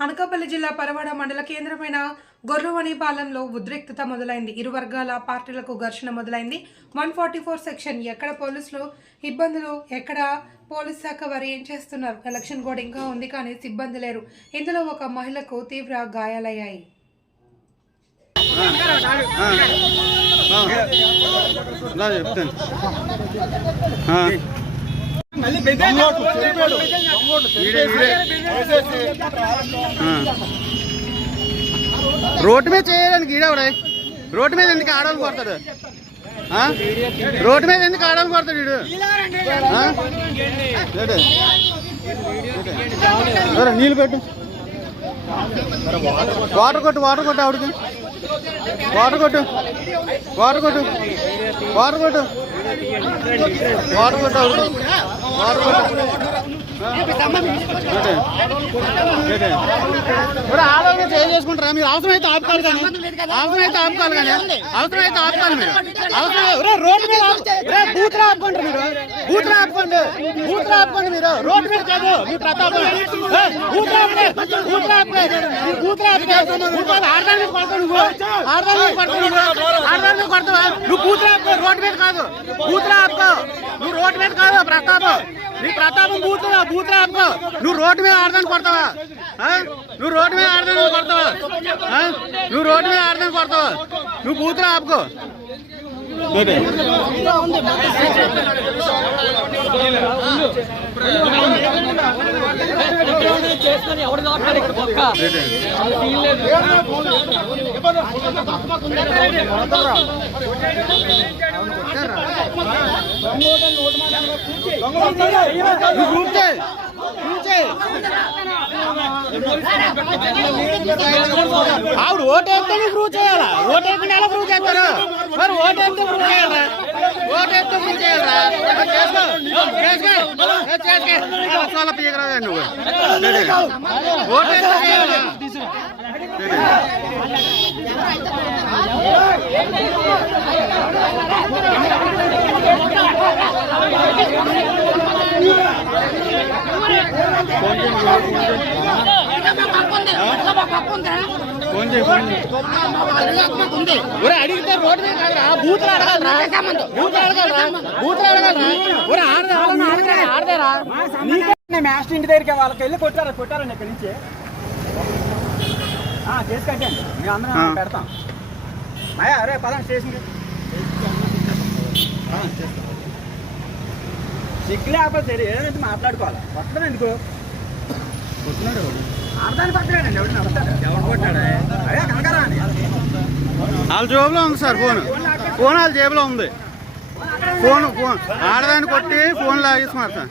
అనకాపల్లి జిల్లా పరవాడ మండల కేంద్రమైన గొర్రవనిపాలెంలో ఉద్రిక్తత మొదలైంది ఇరు వర్గాల పార్టీలకు ఘర్షణ మొదలైంది వన్ ఫార్టీ ఫోర్ సెక్షన్ ఎక్కడ పోలీసులు ఇబ్బందులు ఎక్కడ పోలీస్ శాఖ వారు ఏం చేస్తున్నారు ఎలక్షన్ కూడా ఇంకా ఉంది కానీ సిబ్బంది లేరు ఇందులో ఒక మహిళకు తీవ్ర గాయాలయ్యాయి చెప్తాను రోడ్డు మీద చేయడానికి ఈడవడే రోడ్డు మీద ఎందుకు ఆడవాళ్ళు కొడతాడు? ఆ? రోడ్డు మీద ఎందుకు ఆడవాళ్ళు కొడతాడు వీడు నీళ్ళు పెట్టు. వాటర్ కొట్టు వాటర్ కొట్టు ఆవిడకి. వాటర్ కొట్టు. వాటర్ కొట్టు. వాటర్ కొట్టు. వాటర్ చేంజ్ చేసుకుంటారా? మీరు అవసరమైతే ఆపుకోవాలి కానీ. అవసరమైతే ఆపుకోవాలి కానీ. అవసరమైతే ఆపుకోవాలి మీరు. అవసరం రోడ్డు మీద ఆపు- ఒరే, ఆపుకోండి మీరు. బూత్లో ఆపుకోండి. బూత్లో ఆపుకోండి మీరు. రోడ్డు మీద కాదు మీ ప్రతాపం. ఏ, బూత్లో ఆపుకో బూత్లో ఆపుకో ఈ బూత్లో ఆపుకో ఆడదానికి పడతాను మీద కొడతావు నువ్వు ఆడదాని మీద కొడతావు నువ్వు ఆడదాని మీద కొడతావా నువ్వు బూత్లో ఆపుకో రోడ్డు మీద కాదు. బూత్లో ఆపుకో. నువ్వు రోడ్డు మీద కాదు ప్రతాపం. నీ ప్రతాపం బూత్లో బూత్లో ఆపుకో. నువ్వు రోడ్డు మీద ఆడదాన్ని కొడతావా? ఆ? నువ్వు రోడ్డు మీద ఆడదాన్ని కొడతావా? ఆ? నువ్వు రోడ్డు మీద ఆడదాన్ని కొడతావా? నువ్వు బూత్లో ఆపుకో. ఏంటి? చేసుకొని ఎవరు కావాలి ఆవిడ ఓటేస్తే వేస్తే ప్రూవ్ చేయాలా? ఓటు ఎలా ప్రూవ్ చేస్తారు? మరి ఓటేస్తే ప్రూవ్ చేయాలా? ఓటేస్తే ప్రూవ్ చేయాలా? మరి చేసుకో చేసుకో. ఏ నువ్వు. ఏంటి? చేయాలా ఏంటి? ఫోన్ చేయి ఫోన్ చేయి ఒరే అడిగితే రోడ్డు మీద కాదురా బూతులు అడగాలరా. బూతులు అడగాలరా. బూతులు అడగాలరా. ఒరే ఆడదే ఆడదే ఆడదే ఆడదేరా. నేను మాస్టర్ ఇంటి దగ్గరికి వాళ్ళకి వెళ్ళి కొట్టారా కొట్టారండి ఇక్కడి నుంచి. ఆ, కేసు కట్టండి మేము అందరం. పెడతాం. మాయా అరే పదం స్టేషన్కి. సిగ్గు లేకపోతే సరే ఏదైతే మాట్లాడుకోవాలి. కొట్టడం ఎందుకు? నడతాడు ఎవరు కొట్టాడు? అదే కనకరా అని వాళ్ళ జేబులో ఉంది సార్ ఫోన్. ఫోన్ వాళ్ళ జేబులో ఉంది. Phone phone. ఆడదాన్ని కొట్టి ఫోన్ లాగేసుకున్నారు సార్.